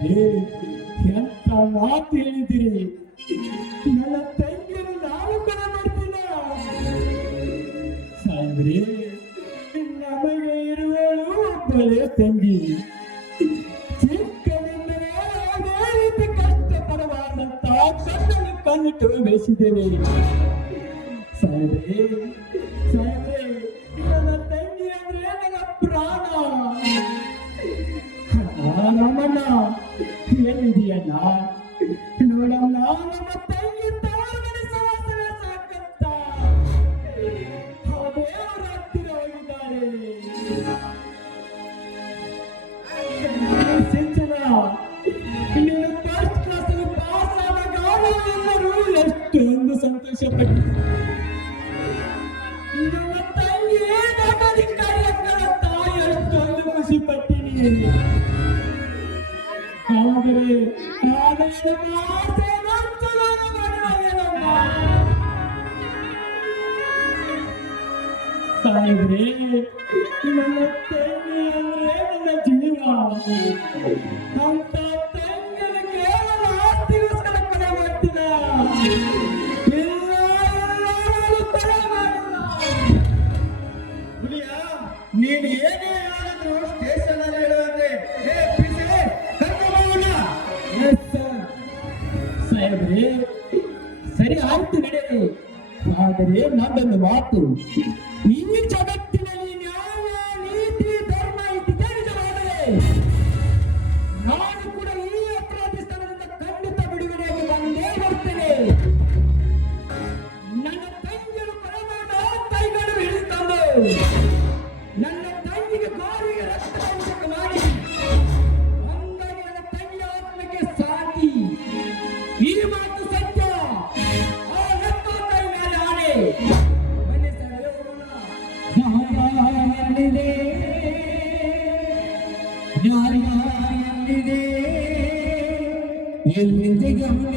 ಸಾಹೇಬ್ರೆ, ಎಂತ ಮಾತು ಹೇಳಿದಿರಿ. ನನ್ನ ತಂಗಿಯನ್ನು ನಾನು ಕೊಲೆ ಮಾಡ್ತೀನ ಸಾಹೇಬ್ರೆ. ನಮಗೆ ಇರುವಳು ಒಬ್ಬಳೇ ತಂಗಿ. ಚಿಕ್ಕನಿಂದಲೇ ಅದೇ ರೀತಿ ಕಷ್ಟಪಡಬಾರ್ದಂತ ಕಣ್ಣನ್ನು ಕಣ್ಣಿಟ್ಟು ಬೆಳೆಸಿದ್ದೇವೆ ಸಾಹೇಬ್ರೆ. ಸಾಹೇಬ್ರೆ, ನನ್ನ ತಂಗಿ ಅಂದ್ರೆ ನನ್ನ ಪ್ರಾಣ. ರಾಮಣ್ಣ ಎಲ್ಲಿದೆಯಣ್ಣ? ನೋಡಮ್ಮ, ನಮ್ಮ ತಂಗಿ ತವರುಮನೆ ಸವಾಸನೆ ಸಾಕಂತ ದೇವರ ಹತ್ತಿರ ಹೋಗಿದ್ದಾರೆ. ಸಿಂಚನ, ನೀನು ಫಸ್ಟ್ ಕ್ಲಾಸ್ ಅಲ್ಲಿ ಪಾಸ್ ಆದಾಗ ಎಲ್ಲರೂ ಎಷ್ಟೊಂದು ಸಂತೋಷ ಪಟ್ಟಿದ್ರು. ನನ್ನ ತಂಗಿ ಅಧಿಕಾರಿ ಅಕ್ಕಂತ ಎಷ್ಟೊಂದು ಖುಷಿ ಪಟ್ಟಿನಿ. ಆದರೆ ಸಾಹೇಬ್ರೆ, ನನ್ನ ತಂಗಿ ಅಂದ್ರೆ ನನ್ನ ಜೀವ. ಅಂತ ತಂಗಿನ ಕೇವಲ ಆಸ್ತಿಗೋಸ್ಕರ ಕೊಲೆ ಮಾಡ್ತೀನ. ಕೊಲೆ ಮಾಡಿಲ್ಲ. ನೀನು ಏನೇ ಹೇಳಿದ್ರು ಸ್ಟೇಷನ್ ಅಲ್ಲಿ ಹೇಳುವಂತೆ ಸಾಹೇಬ್ರೆ, ಸರಿ ಆಯ್ತು ನಡೆಯಿರಿ. ಆದರೆ ನನ್ನೊಂದು ಮಾತು, ಈ ಜಗತ್ತಿನಲ್ಲಿ ನ್ಯಾಯ, ನೀತಿ, ಧರ್ಮ ಇದ್ದಿದ್ದೇ ನಿಜವಾದರೆ ನಾನು ಕೂಡ ಈ ಅಪರಾಧಿ ಸ್ಥಳದಿಂದ ಖಂಡಿತ ಬಿಡುಗಡೆಯಾಗಿ ಬಂದೇ ಬರ್ತೇನೆ. ನನ್ನ ತಂಗಿಯನ್ನು ಕೊಲೆ ಮಾಡ ಕೈಗಳು ಹಿಡಿದುಕೊಂಡು ನನ್ನ ತಂಗಿಗೆ ಕಾಲಿಗೆ ರಕ್ತ ಮಾಡಿ ಅಂದಾಗಿ ನನ್ನ ತಂಗಿಯ ಆತ್ಮಕ್ಕೆ ಶಾಂತಿ. ಈ ಮಾತು ಸತ್ಯ. ಆ ರಕ್ತ ಕೈ ಮೇಲೆ ಆಣೆ. ಬನ್ನಿ ಸರ್, ಎಲ್ಲಿದೆ ಎಲ್ಲಿದೆ ಎಲ್ಲಿದೆ ಗಮನ